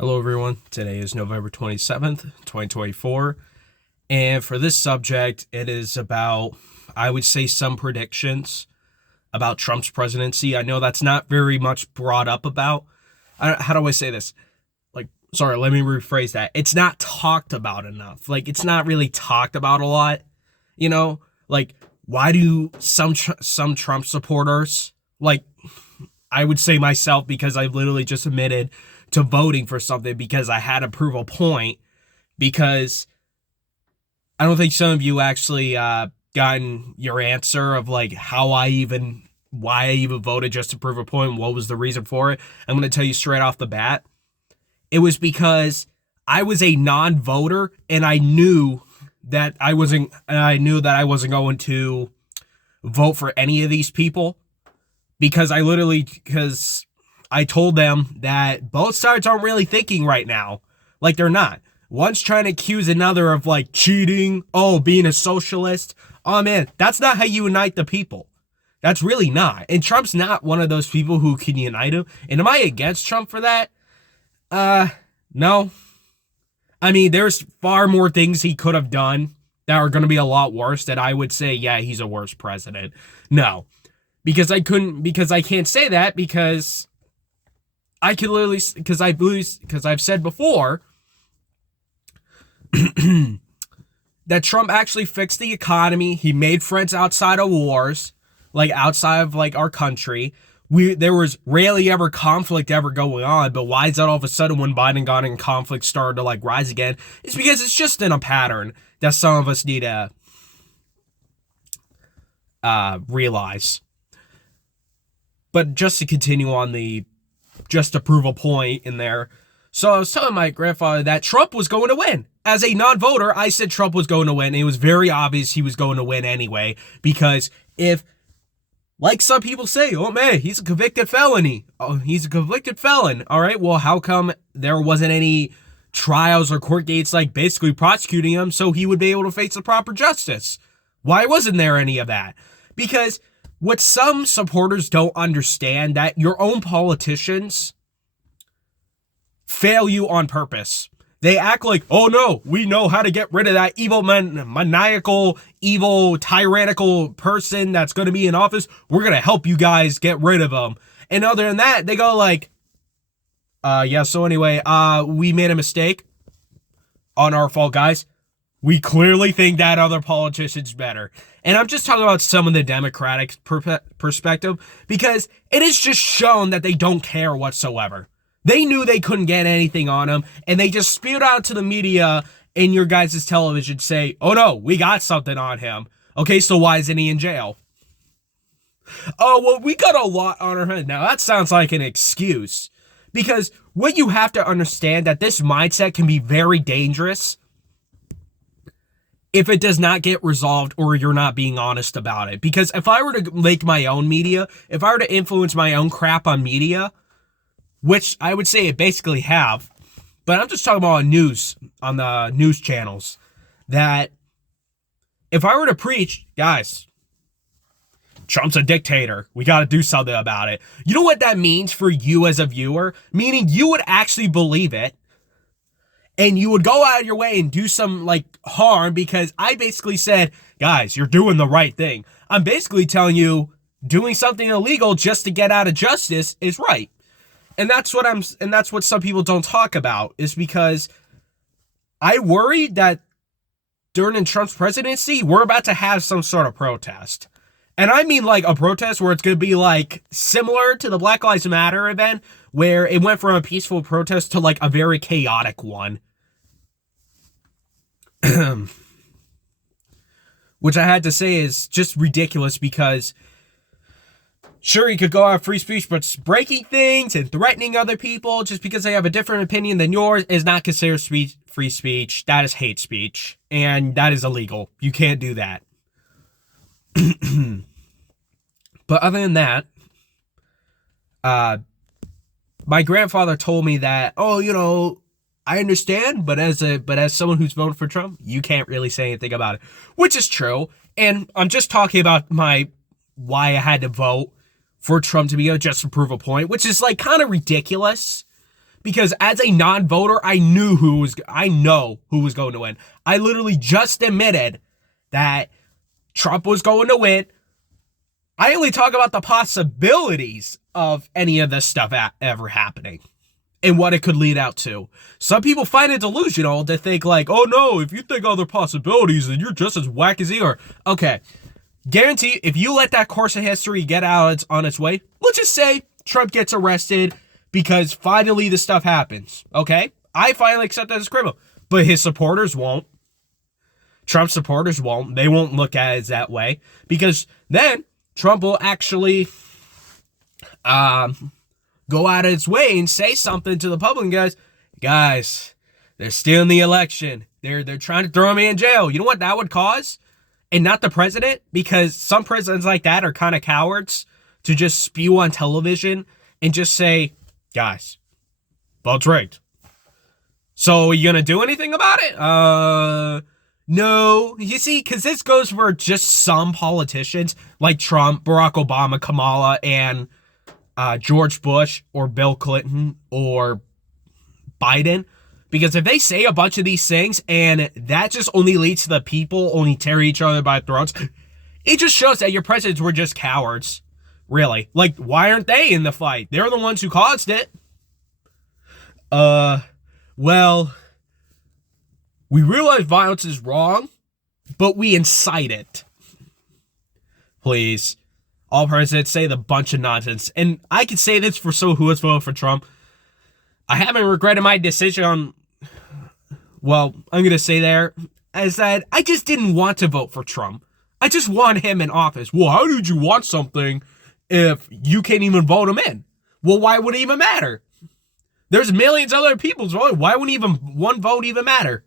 Hello, everyone. Today is November 27th, 2024. And for this subject, it is about, I would say, some predictions about Trump's presidency. I know that's not very much brought up about. How do I say this? Let me rephrase that. It's not talked about enough. It's not really talked about a lot. You know, why do some Trump supporters, I would say myself, because I literally just admitted to voting for something because I had to prove a point, because I don't think some of you actually gotten your answer of why I even voted just to prove a point and what was the reason for it. I'm going to tell you straight off the bat. It was because I was a non-voter and I knew that I wasn't going to vote for any of these people, because I told them that both sides aren't really thinking right now. They're not. One's trying to accuse another of cheating, being a socialist. Oh man, that's not how you unite the people. That's really not. And Trump's not one of those people who can unite them. And am I against Trump for that? No. I mean, there's far more things he could have done that are going to be a lot worse that I would say, yeah, he's a worse president. No. Because I can't say that, because I can literally, because I've said before that Trump actually fixed the economy. He made friends outside of wars, outside of our country. There was rarely ever conflict ever going on, but why is that all of a sudden when Biden got in conflict started to rise again? It's because it's just in a pattern that some of us need to realize. But just to continue on just to prove a point in there. So I was telling my grandfather that Trump was going to win. As a non-voter, I said Trump was going to win. It was very obvious he was going to win anyway, because if, some people say, oh man, he's a convicted felony. Oh, he's a convicted felon. All right, well, how come there wasn't any trials or court dates basically prosecuting him so he would be able to face the proper justice? Why wasn't there any of that? Because what some supporters don't understand, that your own politicians fail you on purpose. They act like, oh no, we know how to get rid of that evil, maniacal, evil, tyrannical person that's going to be in office. We're going to help you guys get rid of them. And other than that, they go so anyway, we made a mistake. On our fault, guys. We clearly think that other politician's better. And I'm just talking about some of the Democratic perspective, because it is just shown that they don't care whatsoever. They knew they couldn't get anything on him, and they just spewed out to the media in your guys' television, say, oh no, we got something on him. Okay, so why isn't he in jail? Oh, well, we got a lot on our head. Now, that sounds like an excuse, because what you have to understand, that this mindset can be very dangerous if it does not get resolved or you're not being honest about it. Because if I were to make my own media, if I were to influence my own crap on media, which I would say it basically have, but I'm just talking about on the news channels, that if I were to preach, guys, Trump's a dictator, we got to do something about it. You know what that means for you as a viewer? Meaning you would actually believe it, and you would go out of your way and do some harm, because I basically said, guys, you're doing the right thing. I'm basically telling you doing something illegal just to get out of justice is right. And that's what some people don't talk about, is because I worry that during Trump's presidency, we're about to have some sort of protest. And I mean a protest where it's going to be similar to the Black Lives Matter event, where it went from a peaceful protest to a very chaotic one. Which I had to say is just ridiculous, because sure, you could go out free speech, but breaking things and threatening other people just because they have a different opinion than yours is not considered free speech. That is hate speech, and that is illegal. You can't do that. But other than that, my grandfather told me that, I understand, but as someone who's voted for Trump, you can't really say anything about it, which is true. And I'm just talking about why I had to vote for Trump to be just to prove a point, which is kind of ridiculous, because as a non-voter, I know who was going to win. I literally just admitted that Trump was going to win. I only talk about the possibilities of any of this stuff ever happening and what it could lead out to. Some people find it delusional to think like, oh no, if you think other possibilities, then you're just as whack as he are. Okay, guarantee if you let that course of history get out on its way, let's just say Trump gets arrested because finally this stuff happens. Okay, I finally accept that as criminal, but his supporters won't. Trump supporters won't. They won't look at it that way because then Trump will actually go out of its way and say something to the public and guys, they're stealing the election. They're trying to throw me in jail. You know what that would cause? And not the president, because some presidents like that are kind of cowards to just spew on television and just say, guys, vote's rigged. So are you going to do anything about it? No. You see, because this goes for just some politicians like Trump, Barack Obama, Kamala, and George Bush or Bill Clinton or Biden. Because if they say a bunch of these things and that just only leads to the people only tear each other by the throats, it just shows that your presidents were just cowards. Really. Like, why aren't they in the fight? They're the ones who caused it. Well, we realize violence is wrong, but we incite it. Please. All presidents say the bunch of nonsense. And I can say this for someone who has voted for Trump. I haven't regretted my decision on, well, I'm going to say there, is that I just didn't want to vote for Trump. I just want him in office. Well, how did you want something if you can't even vote him in? Well, why would it even matter? There's millions of other people voting. Why wouldn't even one vote even matter?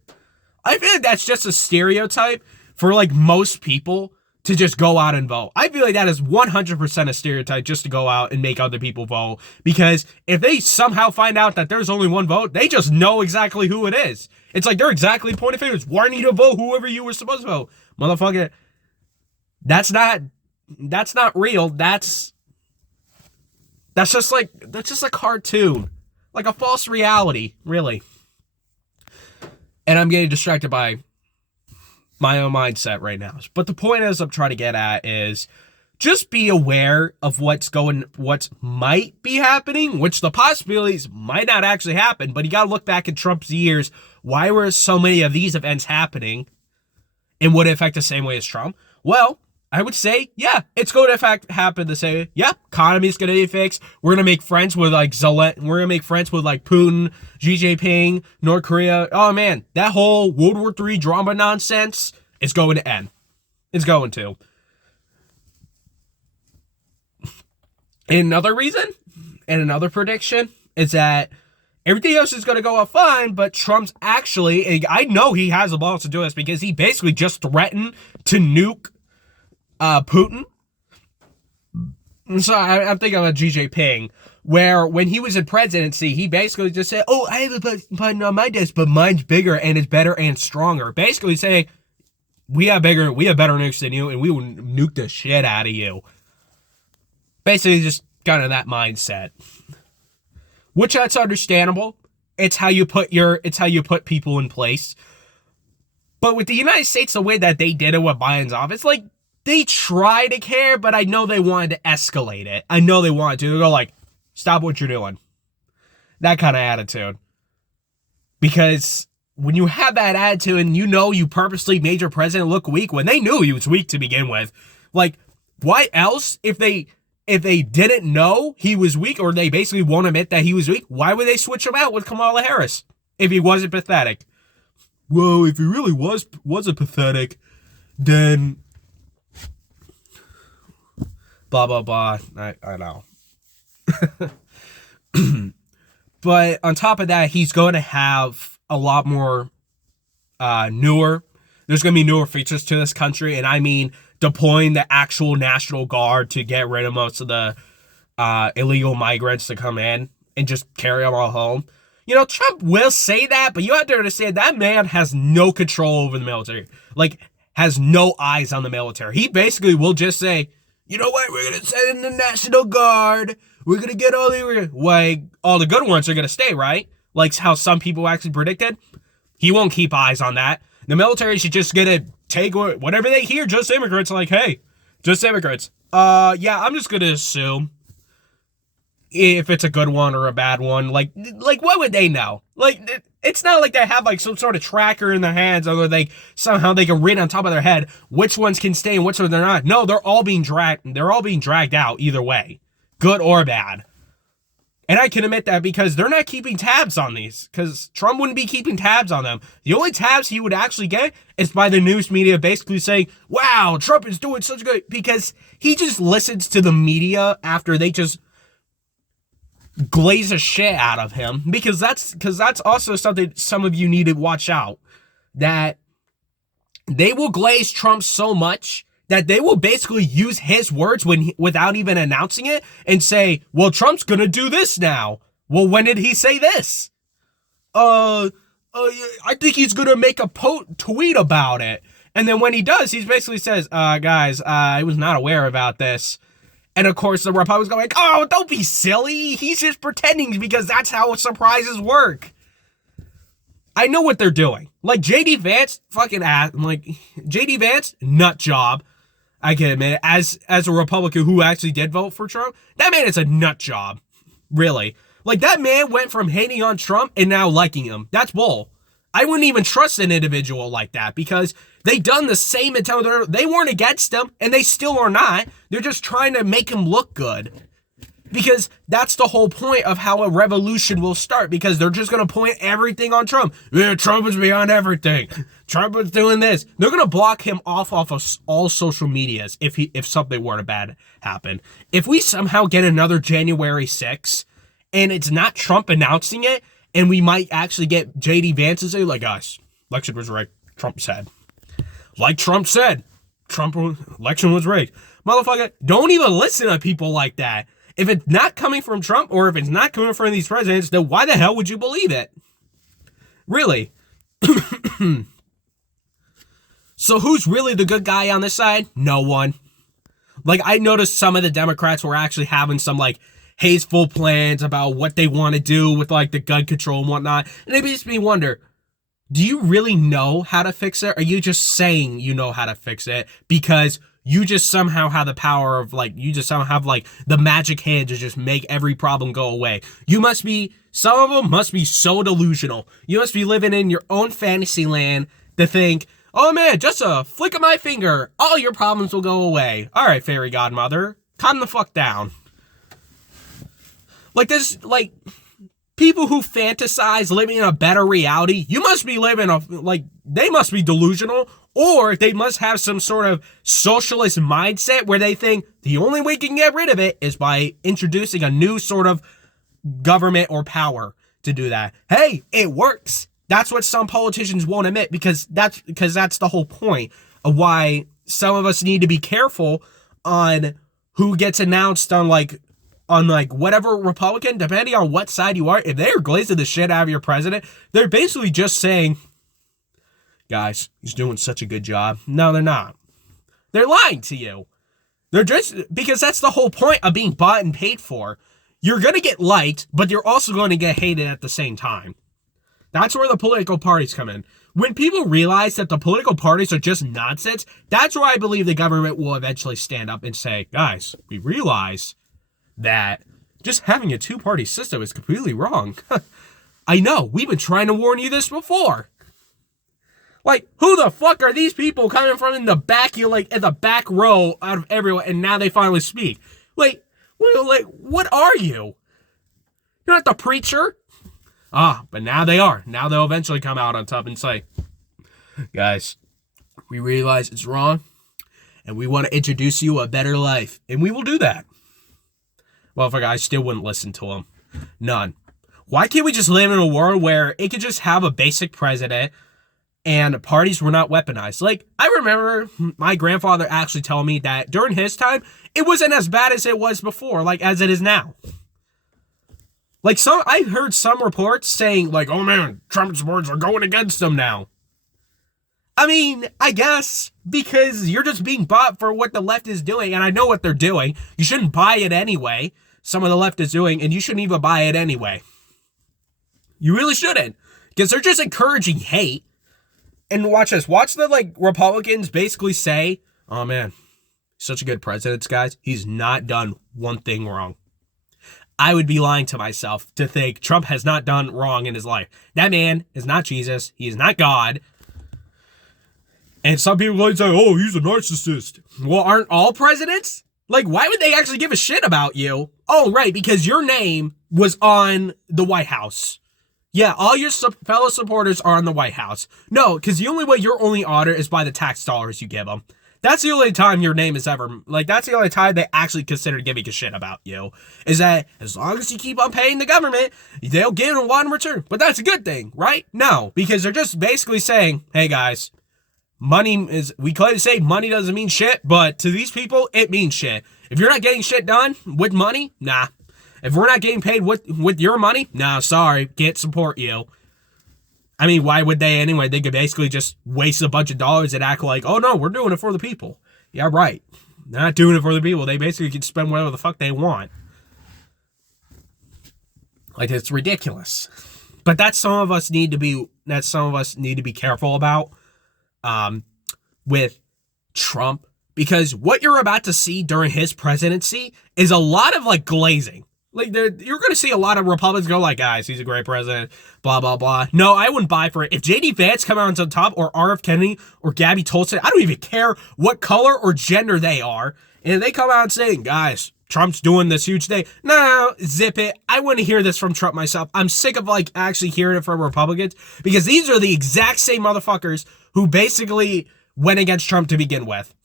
I feel like that's just a stereotype for like most people to just go out and vote. I feel like that is 100% a stereotype just to go out and make other people vote. Because if they somehow find out that there's only one vote, they just know exactly who it is. It's like they're exactly pointing fingers. Why didn't you vote whoever you were supposed to vote? Motherfucker, that's not real. That's just a cartoon. Like a false reality, really. And I'm getting distracted by my own mindset right now. But the point is I'm trying to get at is just be aware of what might be happening, which the possibilities might not actually happen, but you got to look back at Trump's years. Why were so many of these events happening? And would it affect the same way as Trump? Well, I would say, yeah, it's going to happen the same way. Yeah, economy's going to be fixed. We're going to make friends with like Zelensky. We're going to make friends with like Putin, Xi Jinping, North Korea. Oh man, that whole World War III drama nonsense is going to end. It's going to. And another reason and another prediction is that everything else is going to go up fine, but Trump's actually, I know he has the balls to do this because he basically just threatened to nuke Putin. So I'm thinking about Xi Jinping, where when he was in presidency, he basically just said, oh, I have a button on my desk, but mine's bigger and it's better and stronger. Basically saying, we have better nukes than you, and we will nuke the shit out of you. Basically just kind of that mindset. Which that's understandable. It's how you put people in place. But with the United States, the way that they did it with Biden's office, like, they try to care, but I know they wanted to escalate it. I know they wanted to. They go like, stop what you're doing. That kind of attitude. Because when you have that attitude and you know you purposely made your president look weak when they knew he was weak to begin with, like, why else, if they didn't know he was weak or they basically won't admit that he was weak, why would they switch him out with Kamala Harris if he wasn't pathetic? Well, if he really wasn't pathetic, then blah, blah, blah. I know. But on top of that, he's going to have a lot more there's going to be newer features to this country. And I mean, deploying the actual National Guard to get rid of most of the illegal migrants to come in and just carry them all home. You know, Trump will say that, but you have to understand that man has no control over the military. Like, has no eyes on the military. He basically will just say, you know what, we're going to send in the National Guard. we're gonna get all the good ones are gonna stay, right? Like how some people actually predicted. He won't keep eyes on that. The military should just gonna take whatever they hear, just immigrants, like, hey, just immigrants. Yeah, I'm just gonna assume if it's a good one or a bad one. Like what would they know? Like, it's not like they have like some sort of tracker in their hands, or like somehow they can read on top of their head which ones can stay and which ones they're not. No, they're all being dragged out either way, good or bad. And I can admit that because they're not keeping tabs on these, because Trump wouldn't be keeping tabs on them. The only tabs he would actually get is by the news media basically saying, wow, Trump is doing such good, because he just listens to the media after they just glaze a shit out of him, because that's also something some of you need to watch out, that they will glaze Trump so much that they will basically use his words without even announcing it and say, well, Trump's gonna do this now. Well, when did he say this? I think he's gonna make a tweet about it. And then when he does, he basically says, guys, I was not aware about this. And of course, the Republicans go like, oh, don't be silly. He's just pretending, because that's how surprises work. I know what they're doing. Like, J.D. Vance, J.D. Vance, nut job. I can admit it. As a Republican who actually did vote for Trump, that man is a nut job. Really. Like, that man went from hating on Trump and now liking him. That's bull. I wouldn't even trust an individual like that, because they done the same until they weren't against him, and they still are not. They're just trying to make him look good. Because that's the whole point of how a revolution will start, because they're just going to point everything on Trump. Yeah, Trump is beyond everything. Trump is doing this. They're going to block him off of all social medias if something were to bad happen. If we somehow get another January 6th and it's not Trump announcing it, and we might actually get J.D. Vance to say, like, guys, election was rigged. Trump said. Like Trump said. Election was rigged. Motherfucker, don't even listen to people like that. If it's not coming from Trump, or if it's not coming from these presidents, then why the hell would you believe it? Really? So who's really the good guy on this side? No one. Like, I noticed some of the Democrats were actually having some, like, hasteful plans about what they want to do with, like, the gun control and whatnot. And it makes me wonder, do you really know how to fix it? Or are you just saying you know how to fix it because you just somehow have the power of, like, you just somehow have, like, the magic hand to just make every problem go away? Some of them must be so delusional. You must be living in your own fantasy land to think, oh man, just a flick of my finger, all your problems will go away. All right, fairy godmother, calm the fuck down. Like, this, like, people who fantasize living in a better reality, you must be they must be delusional, or they must have some sort of socialist mindset where they think the only way we can get rid of it is by introducing a new sort of government or power to do that. Hey, it works. That's what some politicians won't admit, because that's the whole point of why some of us need to be careful on who gets announced on whatever Republican, depending on what side you are. If they're glazing the shit out of your president, they're basically just saying, guys, he's doing such a good job. No, they're not. They're lying to you. They're just, because that's the whole point of being bought and paid for. You're going to get liked, but you're also going to get hated at the same time. That's where the political parties come in. When people realize that the political parties are just nonsense, that's where I believe the government will eventually stand up and say, guys, we realize that just having a two-party system is completely wrong. I know, we've been trying to warn you this before. Like, who the fuck are these people coming from in the back, in the back row out of everyone, and now they finally speak? What are you? You're not the preacher? But now they are. Now they'll eventually come out on top and say, guys, we realize it's wrong, and we want to introduce you a better life. And we will do that. Well, if I still wouldn't listen to them. None. Why can't we just live in a world where it could just have a basic president and parties were not weaponized? Like, I remember my grandfather actually telling me that during his time, it wasn't as bad as it was before, like as it is now. Like, I heard some reports saying, like, oh man, Trump supporters are going against them now. I mean, I guess, because you're just being bought for what the left is doing, and I know what they're doing. You shouldn't buy it anyway. some of the left is doing, and you shouldn't even buy it anyway. You really shouldn't, because they're just encouraging hate. And watch this. Watch the, like, Republicans basically say, oh, man, such a good president, guys. He's not done one thing wrong. I would be lying to myself to think Trump has not done wrong in his life. That man is not Jesus. He is not God. And some people like say, oh, he's a narcissist. Well, aren't all presidents? Like, why would they actually give a shit about you? Oh, right, because your name was on the White House. Yeah, all your fellow supporters are on the White House. No, because the only way you're only honored is by the tax dollars you give them. That's the only time your name is ever, like, that's the only time they actually consider giving a shit about you. Is that as long as you keep on paying the government, they'll give a lot in return. But that's a good thing, right? No, because they're just basically saying, hey guys, money is, we claim to say money doesn't mean shit, but to these people, it means shit. If you're not getting shit done with money, nah. If we're not getting paid with your money, nah, sorry, can't support you. I mean, why would they anyway? They could basically just waste a bunch of dollars and act like, oh no, we're doing it for the people. Yeah, right. They're not doing it for the people. They basically can spend whatever the fuck they want. Like, it's ridiculous. But some of us need to be careful about with Trump, because what you're about to see during his presidency is a lot of, like, glazing. Like, you're going to see a lot of Republicans go like, guys, he's a great president, blah, blah, blah. No, I wouldn't buy for it. If J.D. Vance come out on top, or R.F. Kennedy, or Gabby Tolson, I don't even care what color or gender they are, and they come out and saying, guys, Trump's doing this huge thing. No, zip it. I wouldn't hear this from Trump myself. I'm sick of, like, actually hearing it from Republicans, because these are the exact same motherfuckers who basically went against Trump to begin with.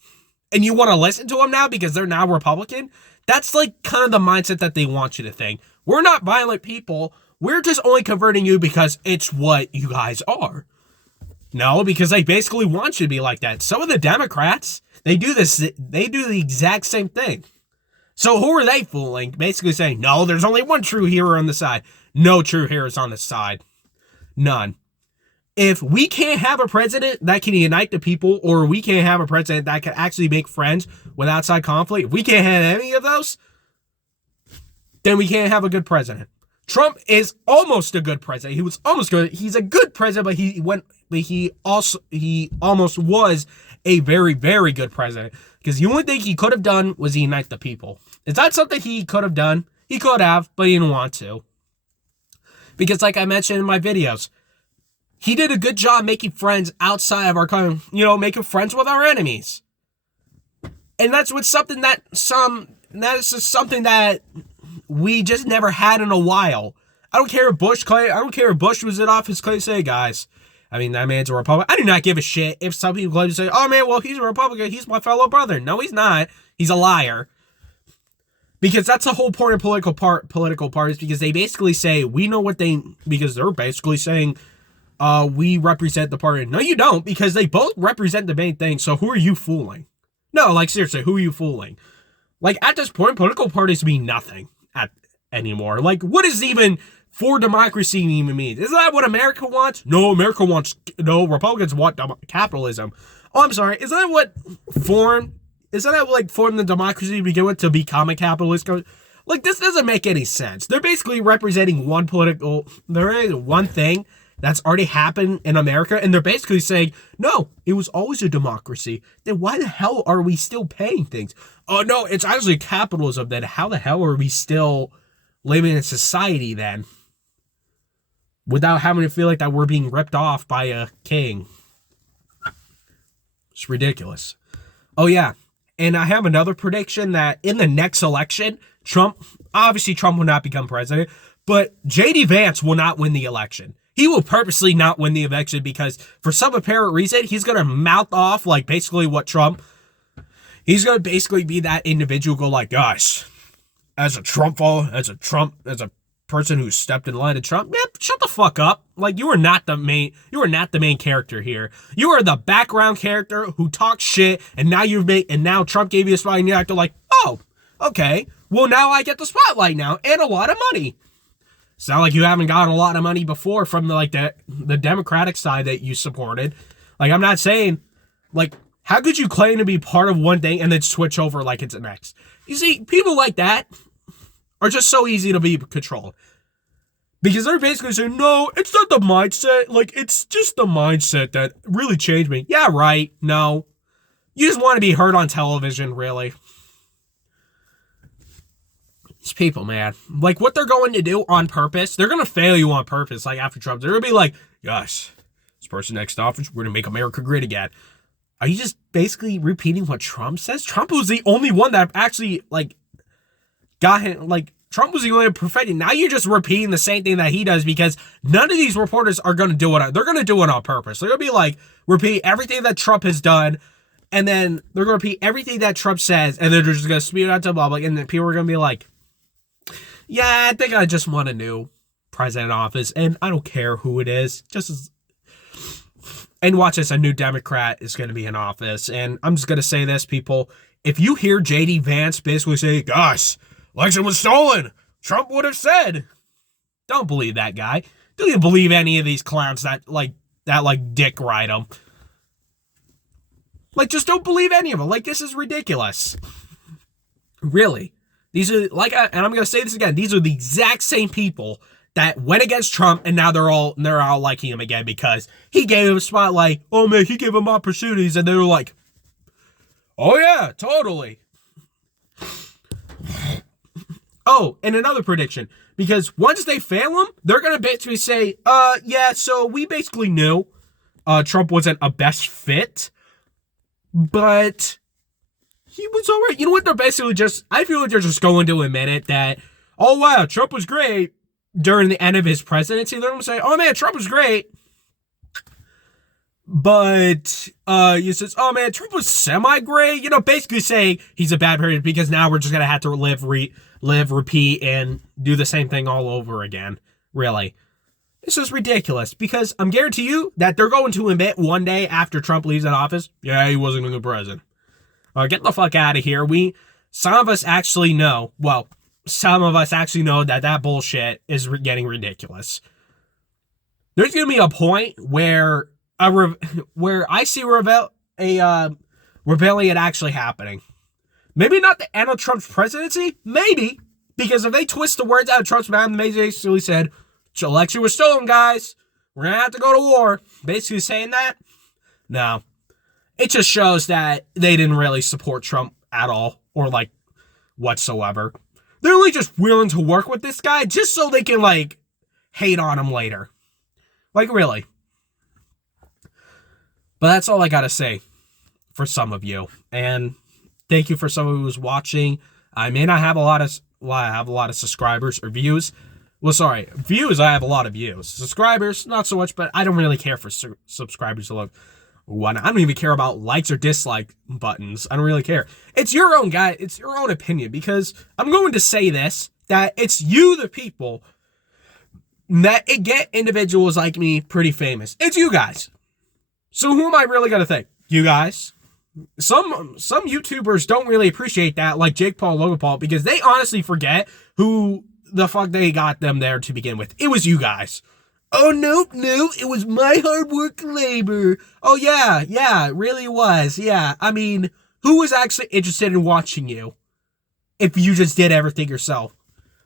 And you want to listen to them now because they're now Republican? That's, like, kind of the mindset that they want you to think. We're not violent people. We're just only converting you because it's what you guys are. No, because they basically want you to be like that. Some of the Democrats, they do the exact same thing. So who are they fooling? Basically saying, no, there's only one true hero on the side. No true heroes on the side. None. If we can't have a president that can unite the people, or we can't have a president that can actually make friends with outside conflict, if we can't have any of those, then we can't have a good president. Trump is almost a good president. He was almost good. He's a good president, but he almost was a very, very good president. Because the only thing he could have done was unite the people. Is that something he could have done? He could have, but he didn't want to. Because like I mentioned in my videos, he did a good job making friends outside of our country, making friends with our enemies. And that's something that is just something that we just never had in a while. I don't care if Bush was in office, claim say, guys, I mean, that man's a Republican. I do not give a shit if some people claim to say, oh man, well, he's a Republican, he's my fellow brother. No, he's not. He's a liar. Because that's the whole point of political parties, because they basically say, because they're basically saying, we represent the party. No, you don't, because they both represent the main thing, so who are you fooling? No, like, seriously, who are you fooling? Like, at this point, political parties mean nothing anymore. Like, what does even for democracy even mean? Isn't that what America wants? No, Republicans want capitalism. Oh, I'm sorry, isn't that formed the democracy to begin with, to become a capitalist country? Like, this doesn't make any sense. They're basically representing one thing that's already happened in America, and they're basically saying, no, it was always a democracy. Then why the hell are we still paying things? Oh, no, it's actually capitalism. Then how the hell are we still living in society then? Without having to feel like that we're being ripped off by a king. It's ridiculous. Oh, yeah. And I have another prediction that in the next election, Trump will not become president, but J.D. Vance will not win the election. He will purposely not win the election because for some apparent reason, he's going to mouth off like basically what Trump. He's going to basically be that individual go like, guys, as a person who stepped in line to Trump, man, shut the fuck up. Like, you are not the main character here. You are the background character who talks shit, and now Trump gave you a spot and you're acting like, oh, okay. Well, now I get the spotlight now and a lot of money. It's not like you haven't gotten a lot of money before from the Democratic side that you supported. Like, I'm not saying, like, how could you claim to be part of one thing and then switch over like it's the next? You see, people like that are just so easy to be controlled. Because they're basically saying, no, it's not the mindset. Like, it's just the mindset that really changed me. Yeah, right. No. You just want to be heard on television, really. These people, man. Like, what they're going to do on purpose, they're going to fail you on purpose. Like, after Trump, they're going to be like, yes, this person next office, we're going to make America great again. Are you just basically repeating what Trump says? Trump was the only one that actually, like, got him, like, Trump was the only one perfecting. Now you're just repeating the same thing that he does because none of these reporters are going to do it. They're going to do it on purpose. They're going to be like, repeat everything that Trump has done, and then they're going to repeat everything that Trump says, and then they're just going to spew it out to the public, and then people are going to be like, yeah, I think I just want a new president in office, and I don't care who it is. And watch this, a new Democrat is going to be in office. And I'm just going to say this, people. If you hear J.D. Vance basically say, gosh, election was stolen, Trump would have said. Don't believe that guy. Don't even believe any of these clowns that dick ride him. Like, just don't believe any of them. Like, this is ridiculous. Really. These are, and I'm going to say this again, these are the exact same people that went against Trump, and now they're all liking him again because he gave him a spotlight. Oh, man, he gave him opportunities, and they were like, oh, yeah, totally. Oh, and another prediction, because once they fail him, they're going to basically say, yeah, so we basically knew Trump wasn't a best fit, but he was all right. You know what? They're basically I feel like they're just going to admit it that, oh, wow, Trump was great during the end of his presidency. They're going to say, oh, man, Trump was great. But he says, oh, man, Trump was semi-great. You know, basically say he's a bad person because now we're just going to have to live, repeat, and do the same thing all over again. Really. This is ridiculous because I'm guarantee you that they're going to admit one day after Trump leaves that office, yeah, he wasn't a good president. Get the fuck out of here. Some of us actually know that bullshit is getting ridiculous. There's going to be a point where I see a rebellion actually happening. Maybe not the end of Trump's presidency, maybe, because if they twist the words out of Trump's mouth and basically said, election was stolen, guys, we're going to have to go to war, basically saying that, no. It just shows that they didn't really support Trump at all, or like whatsoever. They're only just willing to work with this guy just so they can like hate on him later. Like, really. But that's all I gotta say for some of you. And thank you for someone who's watching. I may not have a lot of subscribers or views. Well, sorry, views, I have a lot of views. Subscribers, not so much, but I don't really care for subscribers alone. I don't even care about likes or dislike buttons. I don't really care. It's your own guy. It's your own opinion, because I'm going to say this, that it's you, the people, that get individuals like me pretty famous. It's you guys. So who am I really going to thank? You guys. Some YouTubers don't really appreciate that, like Jake Paul, Logan Paul, because they honestly forget who the fuck they got them there to begin with. It was you guys. Oh, no, it was my hard work and labor. Oh, yeah, it really was. Yeah, I mean, who was actually interested in watching you if you just did everything yourself?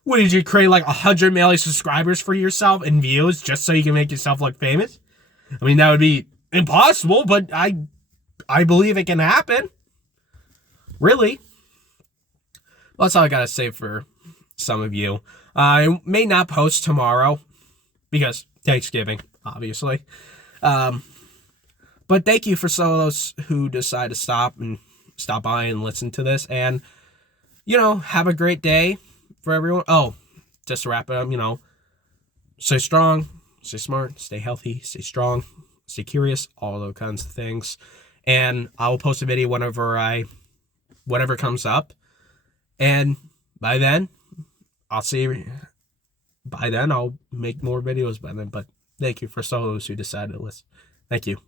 What, did you create like 100 million subscribers for yourself and views just so you can make yourself look famous? I mean, that would be impossible, but I believe it can happen. Really. Well, that's all I gotta say for some of you. I may not post tomorrow because Thanksgiving, obviously. But thank you for some of those who decide to stop by and listen to this. And, have a great day for everyone. Oh, just to wrap it up, stay strong, stay smart, stay healthy, stay strong, stay curious, all those kinds of things. And I will post a video whatever comes up. And by then, I'll make more videos by then. But thank you for those who decided to listen. Thank you.